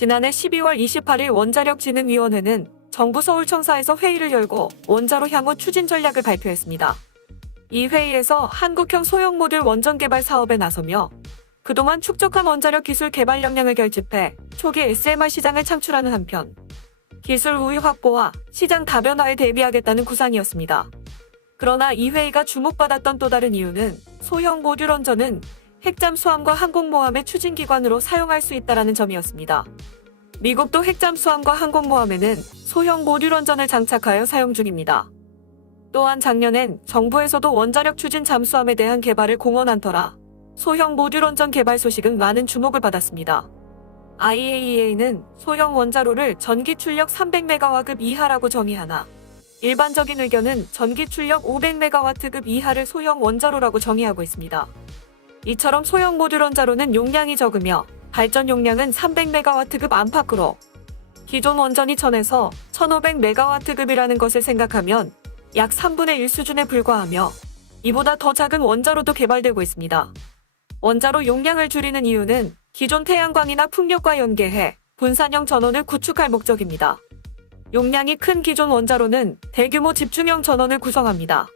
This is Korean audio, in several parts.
지난해 12월 28일 원자력진흥위원회는 정부 서울청사에서 회의를 열고 원자로 향후 추진 전략을 발표했습니다. 이 회의에서 한국형 소형 모듈 원전 개발 사업에 나서며 그동안 축적한 원자력 기술 개발 역량을 결집해 초기 SMR 시장을 창출하는 한편 기술 우위 확보와 시장 다변화에 대비하겠다는 구상이었습니다. 그러나 이 회의가 주목받았던 또 다른 이유는 소형 모듈 원전은 핵잠수함과 항공모함의 추진기관으로 사용할 수 있다는 점이었습니다. 미국도 핵잠수함과 항공모함에는 소형 모듈 원전을 장착하여 사용 중입니다. 또한 작년엔 정부에서도 원자력 추진 잠수함에 대한 개발을 공언한 터라 소형 모듈 원전 개발 소식은 많은 주목을 받았습니다. IAEA는 소형 원자로를 전기 출력 300메가와급 이하라고 정의하나 일반적인 의견은 전기 출력 500메가와트급 이하를 소형 원자로라고 정의하고 있습니다. 이처럼 소형 모듈 원자로는 용량이 적으며 발전 용량은 300메가와트급 안팎으로 기존 원전이 1000에서 1500메가와트급이라는 것을 생각하면 약 3분의 1 수준에 불과하며 이보다 더 작은 원자로도 개발되고 있습니다. 원자로 용량을 줄이는 이유는 기존 태양광이나 풍력과 연계해 분산형 전원을 구축할 목적입니다. 용량이 큰 기존 원자로는 대규모 집중형 전원을 구성합니다.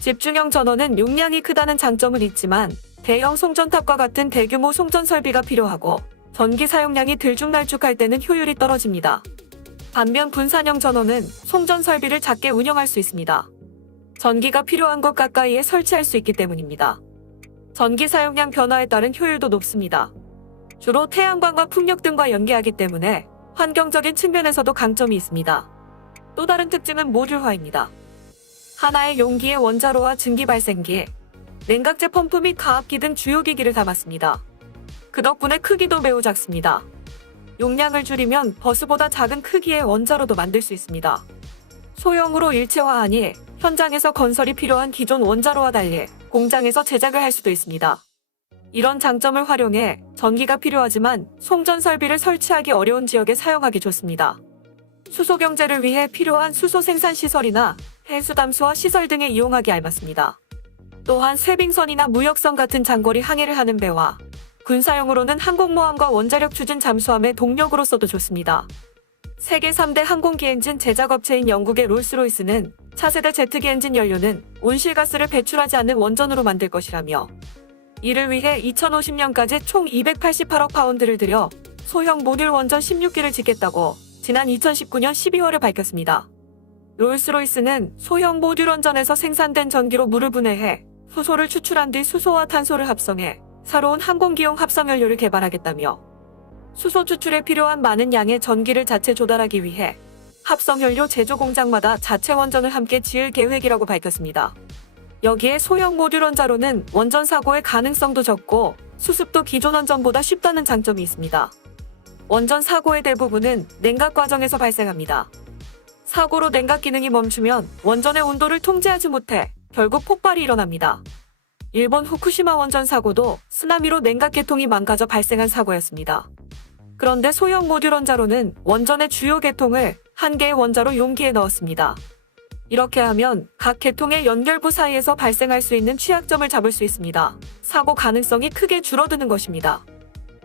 집중형 전원은 용량이 크다는 장점은 있지만 대형 송전탑과 같은 대규모 송전 설비가 필요하고 전기 사용량이 들쭉날쭉할 때는 효율이 떨어집니다. 반면 분산형 전원은 송전 설비를 작게 운영할 수 있습니다. 전기가 필요한 곳 가까이에 설치할 수 있기 때문입니다. 전기 사용량 변화에 따른 효율도 높습니다. 주로 태양광과 풍력 등과 연계하기 때문에 환경적인 측면에서도 강점이 있습니다. 또 다른 특징은 모듈화입니다. 하나의 용기에 원자로와 증기 발생기, 냉각제 펌프 및 가압기 등 주요 기기를 담았습니다. 그 덕분에 크기도 매우 작습니다. 용량을 줄이면 버스보다 작은 크기의 원자로도 만들 수 있습니다. 소형으로 일체화하니 현장에서 건설이 필요한 기존 원자로와 달리 공장에서 제작을 할 수도 있습니다. 이런 장점을 활용해 전기가 필요하지만 송전 설비를 설치하기 어려운 지역에 사용하기 좋습니다. 수소 경제를 위해 필요한 수소 생산 시설이나 해수 담수화 시설 등에 이용하기 알맞습니다. 또한 쇄빙선이나 무역선 같은 장거리 항해를 하는 배와 군사용으로는 항공모함과 원자력 추진 잠수함의 동력으로서도 좋습니다. 세계 3대 항공기 엔진 제작업체인 영국의 롤스로이스는 차세대 제트기 엔진 연료는 온실가스를 배출하지 않는 원전으로 만들 것이라며 이를 위해 2050년까지 총 288억 파운드를 들여 소형 모듈 원전 16기를 짓겠다고 지난 2019년 12월에 밝혔습니다. 롤스로이스는 소형 모듈 원전에서 생산된 전기로 물을 분해해 수소를 추출한 뒤 수소와 탄소를 합성해 새로운 항공기용 합성연료를 개발하겠다며 수소 추출에 필요한 많은 양의 전기를 자체 조달하기 위해 합성연료 제조 공장마다 자체 원전을 함께 지을 계획이라고 밝혔습니다. 여기에 소형 모듈 원자로는 원전 사고의 가능성도 적고 수습도 기존 원전보다 쉽다는 장점이 있습니다. 원전 사고의 대부분은 냉각 과정에서 발생합니다. 사고로 냉각 기능이 멈추면 원전의 온도를 통제하지 못해 결국 폭발이 일어납니다. 일본 후쿠시마 원전 사고도 쓰나미로 냉각 계통이 망가져 발생한 사고였습니다. 그런데 소형 모듈 원자로는 원전의 주요 계통을 한 개의 원자로 용기에 넣었습니다. 이렇게 하면 각 계통의 연결부 사이에서 발생할 수 있는 취약점을 잡을 수 있습니다. 사고 가능성이 크게 줄어드는 것입니다.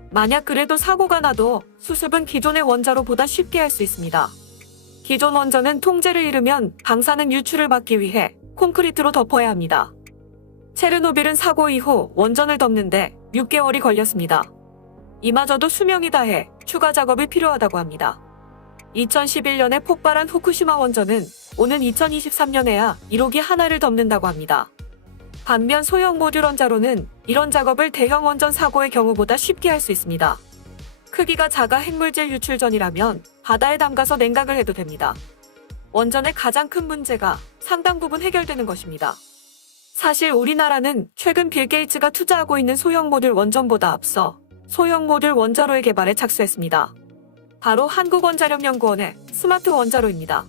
만약 그래도 사고가 나도 수습은 기존의 원자로보다 쉽게 할 수 있습니다. 기존 원전은 통제를 잃으면 방사능 유출을 막기 위해 콘크리트로 덮어야 합니다. 체르노빌은 사고 이후 원전을 덮는데 6개월이 걸렸습니다. 이마저도 수명이 다해 추가 작업이 필요하다고 합니다. 2011년에 폭발한 후쿠시마 원전은 오는 2023년에야 1호기 하나를 덮는다고 합니다. 반면 소형 모듈 원자로는 이런 작업을 대형 원전 사고의 경우보다 쉽게 할 수 있습니다. 크기가 작아 핵물질 유출 전이라면 바다에 담가서 냉각을 해도 됩니다. 원전의 가장 큰 문제가 상당 부분 해결되는 것입니다. 사실 우리나라는 최근 빌 게이츠가 투자하고 있는 소형 모듈 원전보다 앞서 소형 모듈 원자로의 개발에 착수했습니다. 바로 한국원자력연구원의 스마트 원자로입니다.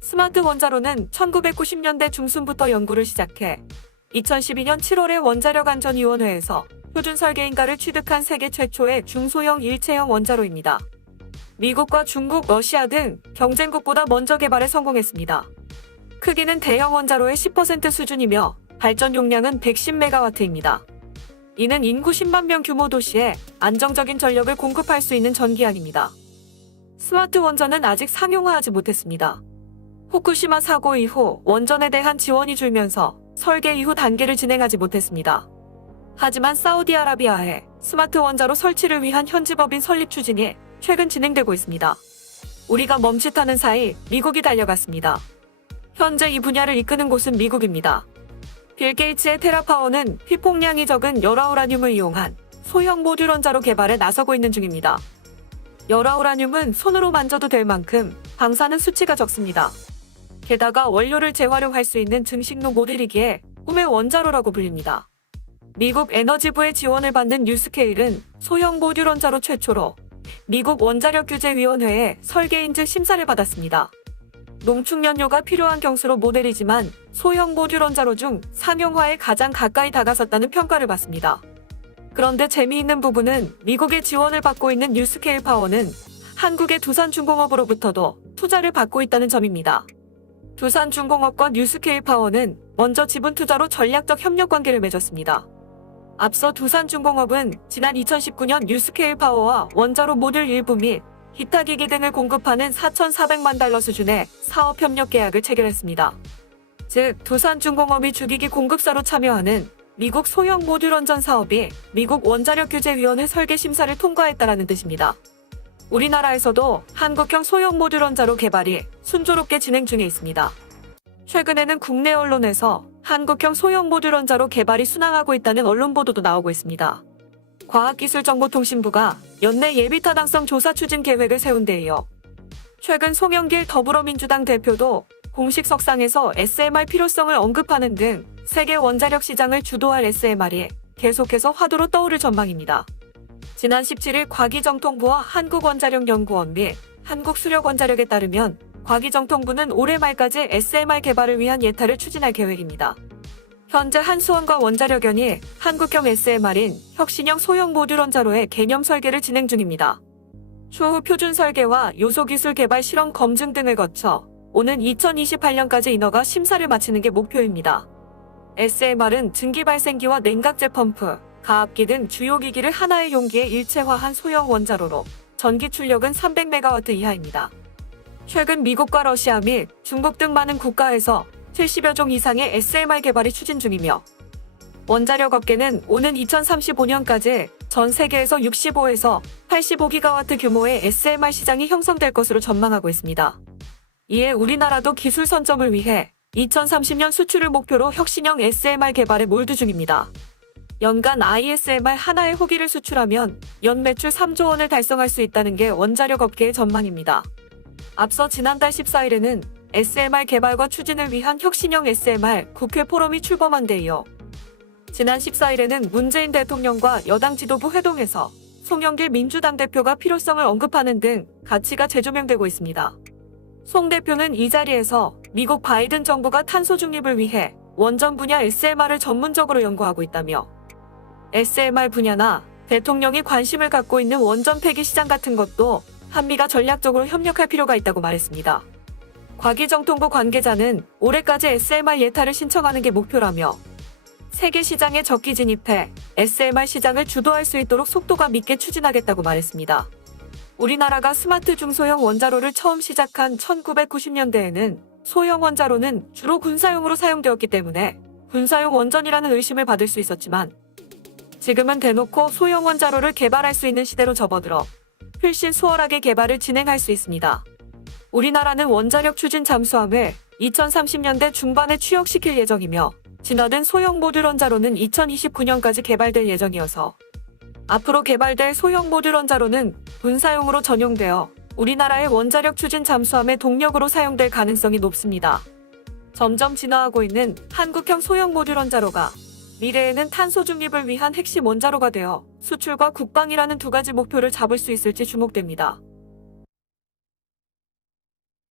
스마트 원자로는 1990년대 중순부터 연구를 시작해 2012년 7월에 원자력안전위원회에서 표준 설계인가를 취득한 세계 최초의 중소형 일체형 원자로입니다. 미국과 중국, 러시아 등 경쟁국보다 먼저 개발에 성공했습니다. 크기는 대형 원자로의 10% 수준이며 발전 용량은 110메가와트입니다. 이는 인구 10만 명 규모 도시에 안정적인 전력을 공급할 수 있는 전기안입니다. 스마트 원전은 아직 상용화하지 못했습니다. 후쿠시마 사고 이후 원전에 대한 지원이 줄면서 설계 이후 단계를 진행하지 못했습니다. 하지만 사우디아라비아에 스마트 원자로 설치를 위한 현지 법인 설립 추진이 최근 진행되고 있습니다. 우리가 멈칫하는 사이 미국이 달려갔습니다. 현재 이 분야를 이끄는 곳은 미국입니다. 빌 게이츠의 테라파워는 휘폭량이 적은 열화우라늄을 이용한 소형 모듈 원자로 개발에 나서고 있는 중입니다. 열화우라늄은 손으로 만져도 될 만큼 방사능 수치가 적습니다. 게다가 원료를 재활용할 수 있는 증식로 모델이기에 꿈의 원자로라고 불립니다. 미국 에너지부의 지원을 받는 뉴스케일은 소형 모듈 원자로 최초로 미국 원자력규제위원회의 설계인증 심사를 받았습니다. 농축연료가 필요한 경수로 모델이지만 소형 모듈 원자로 중 상용화에 가장 가까이 다가섰다는 평가를 받습니다. 그런데 재미있는 부분은 미국의 지원을 받고 있는 뉴스케일 파워는 한국의 두산중공업으로부터도 투자를 받고 있다는 점입니다. 두산중공업과 뉴스케일 파워는 먼저 지분 투자로 전략적 협력 관계를 맺었습니다. 앞서 두산중공업은 지난 2019년 뉴스케일 파워와 원자로 모듈 일부 및 기타 기기 등을 공급하는 4,400만 달러 수준의 사업 협력 계약을 체결했습니다. 즉, 두산중공업이 주기기 공급사로 참여하는 미국 소형 모듈 원전 사업이 미국 원자력규제위원회 설계 심사를 통과했다는 뜻입니다. 우리나라에서도 한국형 소형 모듈 원자로 개발이 순조롭게 진행 중에 있습니다. 최근에는 국내 언론에서 한국형 소형 모듈 원자로 개발이 순항하고 있다는 언론 보도도 나오고 있습니다. 과학기술정보통신부가 연내 예비타당성 조사 추진 계획을 세운 데 이어 최근 송영길 더불어민주당 대표도 공식 석상에서 SMR 필요성을 언급하는 등 세계 원자력 시장을 주도할 SMR이 계속해서 화두로 떠오를 전망입니다. 지난 17일 과기정통부와 한국원자력연구원 및 한국수력원자력에 따르면 과기정통부는 올해 말까지 SMR 개발을 위한 예타를 추진할 계획입니다. 현재 한수원과 원자력연이 한국형 SMR인 혁신형 소형 모듈 원자로의 개념 설계를 진행 중입니다. 추후 표준 설계와 요소기술 개발 실험 검증 등을 거쳐 오는 2028년까지 인허가 심사를 마치는 게 목표입니다. SMR은 증기 발생기와 냉각제 펌프, 가압기 등 주요 기기를 하나의 용기에 일체화한 소형 원자로로 전기 출력은 300메가와트 이하입니다. 최근 미국과 러시아 및 중국 등 많은 국가에서 70여 종 이상의 SMR 개발이 추진 중이며 원자력 업계는 오는 2035년까지 전 세계에서 65에서 85기가와트 규모의 SMR 시장이 형성될 것으로 전망하고 있습니다. 이에 우리나라도 기술 선점을 위해 2030년 수출을 목표로 혁신형 SMR 개발에 몰두 중입니다. 연간 ISMR 하나의 호기를 수출하면 연 매출 3조 원을 달성할 수 있다는 게 원자력 업계의 전망입니다. 앞서 지난달 14일에는 SMR 개발과 추진을 위한 혁신형 SMR 국회 포럼이 출범한 데 이어 지난 14일에는 문재인 대통령과 여당 지도부 회동에서 송영길 민주당 대표가 필요성을 언급하는 등 가치가 재조명되고 있습니다. 송 대표는 이 자리에서 미국 바이든 정부가 탄소 중립을 위해 원전 분야 SMR을 전문적으로 연구하고 있다며 SMR 분야나 대통령이 관심을 갖고 있는 원전 폐기 시장 같은 것도 한미가 전략적으로 협력할 필요가 있다고 말했습니다. 과기정통부 관계자는 올해까지 SMR 예타를 신청하는 게 목표라며 세계 시장에 적기 진입해 SMR 시장을 주도할 수 있도록 속도가 밌게 추진하겠다고 말했습니다. 우리나라가 스마트 중소형 원자로를 처음 시작한 1990년대에는 소형 원자로는 주로 군사용으로 사용되었기 때문에 군사용 원전이라는 의심을 받을 수 있었지만 지금은 대놓고 소형 원자로를 개발할 수 있는 시대로 접어들어 훨씬 수월하게 개발을 진행할 수 있습니다. 우리나라는 원자력 추진 잠수함을 2030년대 중반에 취역시킬 예정이며 진화된 소형 모듈 원자로는 2029년까지 개발될 예정이어서 앞으로 개발될 소형 모듈 원자로는 군사용으로 전용되어 우리나라의 원자력 추진 잠수함의 동력으로 사용될 가능성이 높습니다. 점점 진화하고 있는 한국형 소형 모듈 원자로가 미래에는 탄소 중립을 위한 핵심 원자로가 되어 수출과 국방이라는 두 가지 목표를 잡을 수 있을지 주목됩니다.